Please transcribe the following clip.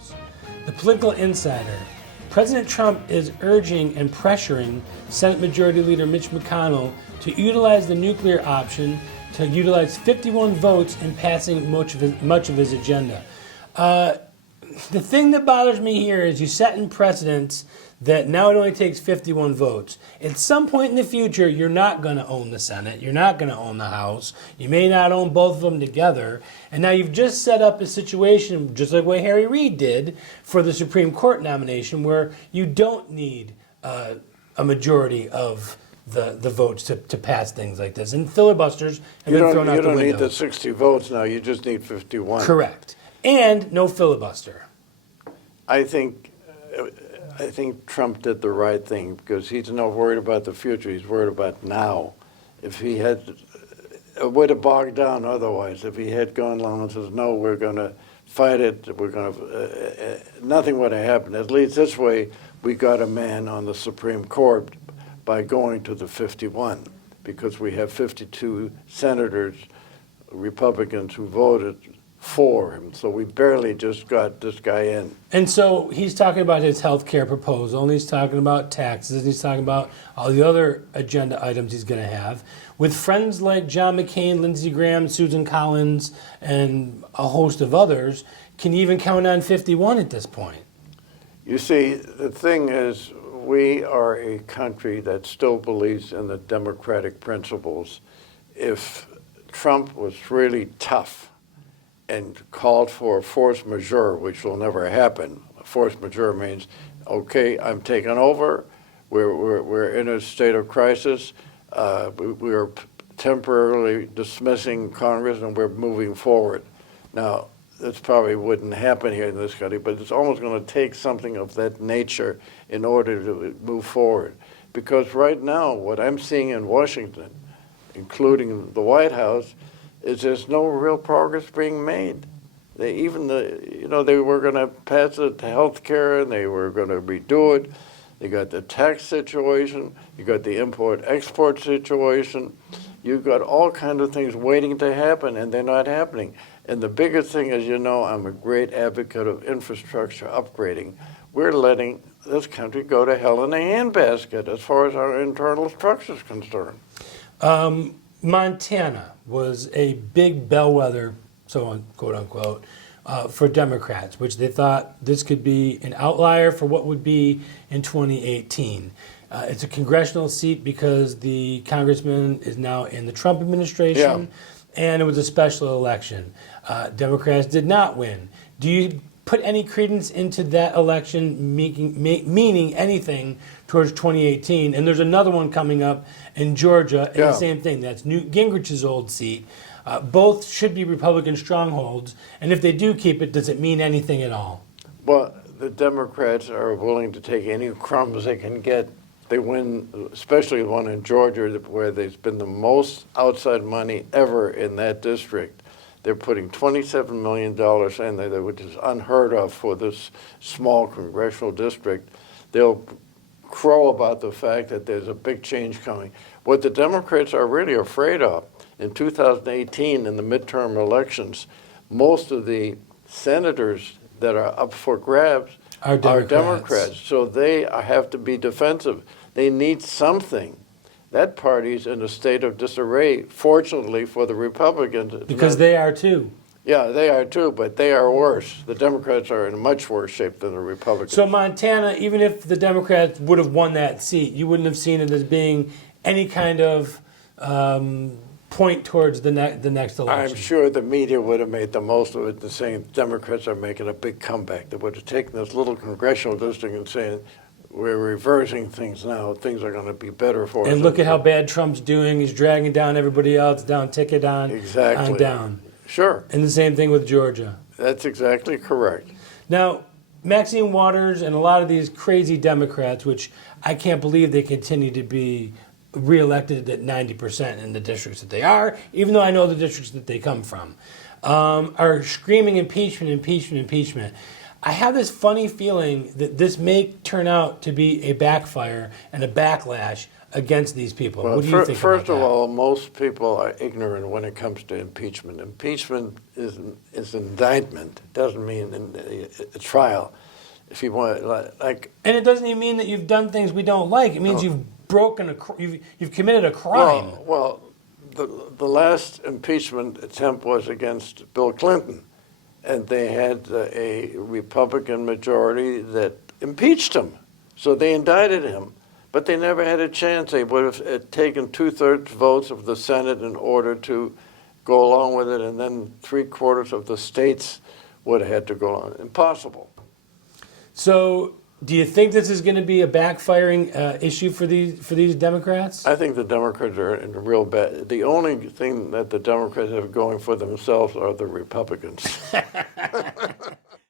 House. The Political Insider. President Trump is urging and pressuring Senate Majority Leader Mitch McConnell to utilize the nuclear option, to utilize 51 votes in passing much of his agenda. The thing that bothers me here is you set in precedents that now it only takes 51 votes. At some point in the future, you're not going to own the Senate. You're not going to own the House. You may not own both of them together. And now you've just set up a situation, just like what Harry Reid did for the Supreme Court nomination, where you don't need a majority of the votes to pass things like this. And filibusters have been thrown out the window. You don't need the 60 votes now. You just need 51. Correct. And no filibuster. I think Trump did the right thing because he's not worried about the future. He's worried about now. If he had, it would have bogged down otherwise. If he had gone along and says, no, we're going to fight it, we're going to, nothing would have happened. At least this way, we got a man on the Supreme Court by going to the 51 because we have 52 senators, Republicans, who voted for him. So we barely just got this guy in. And so he's talking about his health care proposal, and he's talking about taxes, and he's talking about all the other agenda items he's going to have. With friends like John McCain, Lindsey Graham, Susan Collins, and a host of others, can you even count on 51 at this point? You see, the thing is, we are a country that still believes in the democratic principles. If Trump was really tough and called for a force majeure, which will never happen. Force majeure means, okay, I'm taking over. We're in a state of crisis. We're temporarily dismissing Congress, and we're moving forward. Now, this probably wouldn't happen here in this country, but it's almost going to take something of that nature in order to move forward. Because right now, what I'm seeing in Washington, including the White House, is there's no real progress being made. They were going to pass it to health care, and they were going to redo it. You got the tax situation, you got the import-export situation, you've got all kinds of things waiting to happen, and they're not happening. And the biggest thing is, I'm a great advocate of infrastructure upgrading. We're letting this country go to hell in a handbasket as far as our internal structure is concerned. Montana was a big bellwether, so on, quote unquote, for Democrats, which they thought this could be an outlier for what would be in 2018. It's a congressional seat because the congressman is now in the Trump administration, and it was a special election. Democrats did not win. Do you put any credence into that election meaning anything towards 2018? And there's another one coming up in Georgia, and the same thing. That's Newt Gingrich's old seat. Both should be Republican strongholds, and if they do keep it, does it mean anything at all? Well, the Democrats are willing to take any crumbs they can get. They win, especially the one in Georgia, where there's been the most outside money ever in that district. They're putting $27 million in there, which is unheard of for this small congressional district. They'll crow about the fact that there's a big change coming. What the Democrats are really afraid of, in 2018, in the midterm elections, most of the senators that are up for grabs are Democrats. So they have to be defensive. They need something. That party's in a state of disarray, fortunately for the Republicans. Because they are too. Yeah, they are too, but they are worse. The Democrats are in much worse shape than the Republicans. So Montana, even if the Democrats would have won that seat, you wouldn't have seen it as being any kind of point towards the next election. I'm sure the media would have made the most of it, saying Democrats are making a big comeback. They would have taken this little congressional district and saying, we're reversing things now. Things are going to be better for us. And look at how bad Trump's doing. He's dragging down everybody else, down ticket on, exactly. on down. Sure. And the same thing with Georgia. That's exactly correct. Now, Maxine Waters and a lot of these crazy Democrats, which I can't believe they continue to be reelected at 90% in the districts that they are, even though I know the districts that they come from, are screaming impeachment, impeachment, impeachment. I have this funny feeling that this may turn out to be a backfire and a backlash against these people. Well, What do you think first about of that? all, most people are ignorant when it comes to impeachment. Impeachment is indictment. It doesn't mean a trial. If you want, like And it doesn't even mean that you've done things we don't like. It means you've broken you've committed a crime. well, the last impeachment attempt was against Bill Clinton, and they had a Republican majority that impeached him. So they indicted him, but they never had a chance. They would have taken 2/3 votes of the Senate in order to go along with it, and then 3/4 of the states would have had to go on. Impossible. So, do you think this is going to be a backfiring issue for these Democrats? I think the Democrats are in a real bad. The only thing that the Democrats have going for themselves are the Republicans.